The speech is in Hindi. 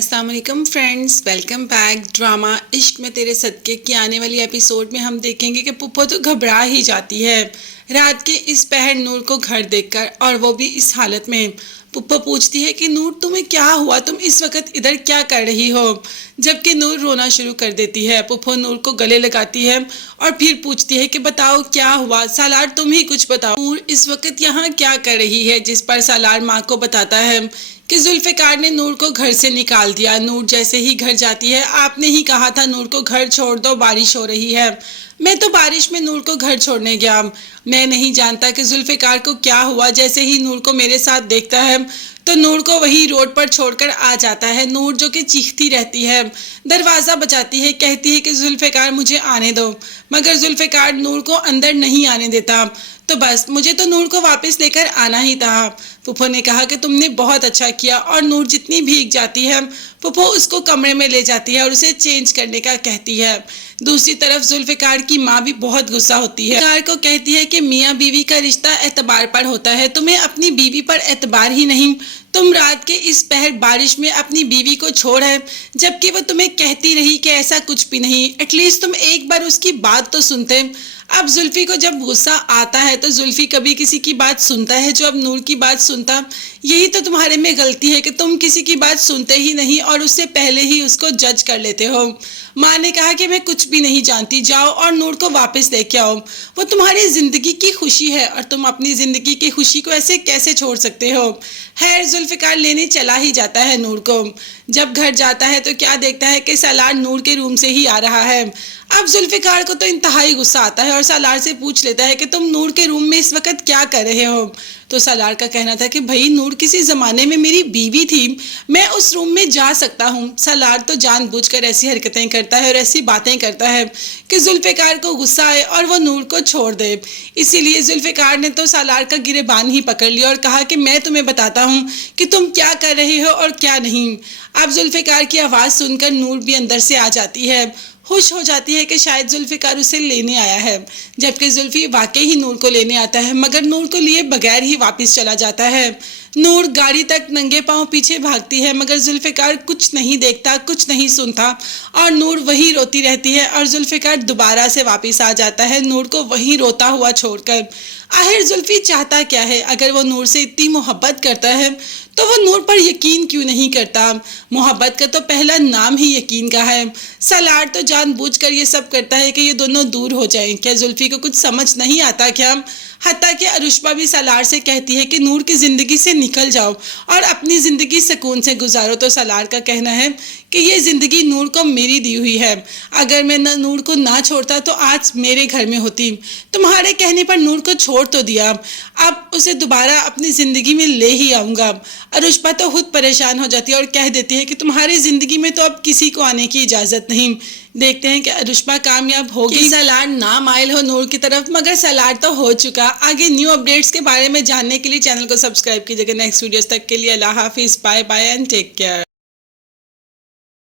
अस्सलाम वालेकुम फ्रेंड्स, वेलकम बैक। ड्रामा इश्क में तेरे सदके की आने वाली एपिसोड में हम देखेंगे कि पुप्पो तो घबरा ही जाती है रात के इस पहर नूर को घर देखकर, और वो भी इस हालत में। पुप्पो पूछती है कि नूर तुम्हें क्या हुआ, तुम इस वक्त इधर क्या कर रही हो। जबकि नूर रोना शुरू कर देती है। पुप्पो नूर को गले लगाती है और फिर पूछती है कि बताओ क्या हुआ, सालार तुम ही कुछ बताओ। नूर इस वक्त यहाँ क्या कर रही है, जिस पर सालार माँ को बताता है कि जुल्फ़िकार ने नूर को घर से निकाल दिया। नूर जैसे ही घर जाती है, आपने ही कहा था नूर को घर छोड़ दो, बारिश हो रही है। मैं तो बारिश में नूर को घर छोड़ने गया। मैं नहीं जानता कि जुल्फ़िकार को क्या हुआ, जैसे ही नूर को मेरे साथ देखता है तो नूर को वही रोड पर छोड़कर आ जाता है। नूर जो कि चीखती रहती है, दरवाज़ा बजाती है, कहती है कि जुल्फ़िकार मुझे आने दो, मगर जुल्फ़िकार नूर को अंदर नहीं आने देता। तो बस मुझे तो नूर को वापस लेकर आना ही था। पुप्पो ने कहा कि तुमने बहुत अच्छा किया, और नूर जितनी भीग जाती है पुप्पो उसको कमरे में ले जाती है और उसे चेंज करने का कहती है। दूसरी तरफ जुल्फ़िकार की माँ भी बहुत गुस्सा होती है। जुल्फ़िकार को कहती है कि मियाँ बीवी का रिश्ता एतबार पर होता है, तुम्हें अपनी बीवी पर एतबार ही नहीं। तुम रात के इस पहर बारिश में अपनी बीवी को छोड़ है, जबकि वो तुम्हें कहती रही कि ऐसा कुछ भी नहीं। एटलीस्ट तुम एक बार उसकी बात तो सुनते। अब जुल्फी को जब गुस्सा आता है तो जुल्फी कभी किसी की बात सुनता है जो अब नूर की बात सुनता। यही तो तुम्हारे में गलती है कि तुम किसी की बात सुनते ही नहीं और उससे पहले ही उसको जज कर लेते हो। माँ ने कहा कि मैं कुछ भी नहीं जानती, जाओ और नूर को वापस लेके आओ। वो तुम्हारी जिंदगी की खुशी है और तुम अपनी जिंदगी की खुशी को ऐसे कैसे छोड़ सकते हो। खैर जुल्फ़िकार लेने चला ही जाता है नूर को। जब घर जाता है तो क्या देखता है कि सालार नूर के रूम से ही आ रहा है। अब जुल्फ़िकार को तो इंतहाई गुस्सा आता है और सालार से पूछ लेता है कि तुम नूर के रूम में इस वक्त क्या कर रहे हो। तो सालार का कहना था कि भाई नूर किसी ज़माने में मेरी बीवी थी, मैं उस रूम में जा सकता हूँ। सालार तो जानबूझकर ऐसी हरकतें करता है और ऐसी बातें करता है कि जुल्फ़िकार को गुस्सा आए और वो नूर को छोड़ दे। इसीलिए जुल्फ़िकार ने तो सालार का गिरेबान ही पकड़ लिया और कहा कि मैं तुम्हें बताता हूँ कि तुम क्या कर रहे हो और क्या नहीं। अब जुल्फ़िकार की आवाज़ सुनकर नूर भी अंदर से आ जाती है, खुश हो जाती है कि शायद जुल्फ़िकार उसे लेने आया है। जबकि जुल्फ़ी वाकई ही नूर को लेने आता है, मगर नूर को लिए बगैर ही वापस चला जाता है। नूर गाड़ी तक नंगे पांव पीछे भागती है, मगर जुल्फ़िकार कुछ नहीं देखता, कुछ नहीं सुनता, और नूर वहीं रोती रहती है। और जुल्फ़िकार दोबारा से वापस आ जाता है नूर को वहीं रोता हुआ छोड़कर। आखिर जुल्फ़ी चाहता क्या है? अगर वो नूर से इतनी मोहब्बत करता है तो वो नूर पर यकीन क्यों नहीं करता? मोहब्बत का तो पहला नाम ही यकीन का है। सालार तो जानबूझकर ये सब करता है कि ये दोनों दूर हो जाएं। क्या जुल्फ़ी को कुछ समझ नहीं आता क्या? हत्ता कि अरुष्बा भी सालार से कहती है कि नूर की ज़िंदगी से निकल जाओ और अपनी ज़िंदगी सुकून से गुजारो। तो सालार का कहना है कि ये ज़िंदगी नूर को मेरी दी हुई है, अगर मैं नूर को ना छोड़ता तो आज मेरे घर में होती। तुम्हारे कहने पर नूर को छोड़ तो दिया, अब उसे दोबारा अपनी ज़िंदगी में ले ही आऊँगा। अरुष्बा तो खुद परेशान हो जाती है और कह देती है कि तुम्हारी ज़िंदगी में तो अब किसी को आने की इजाज़त नहीं। देखते हैं कि अरुष्बा कामयाब होगी, सालार ना माइल हो नूर की तरफ, मगर सालार तो हो चुका। आगे न्यू अपडेट्स के बारे में जानने के लिए चैनल को सब्सक्राइब कीजिएगा। नेक्स्ट वीडियोस तक के लिए अल्लाह हाफिज़, bye bye and take care.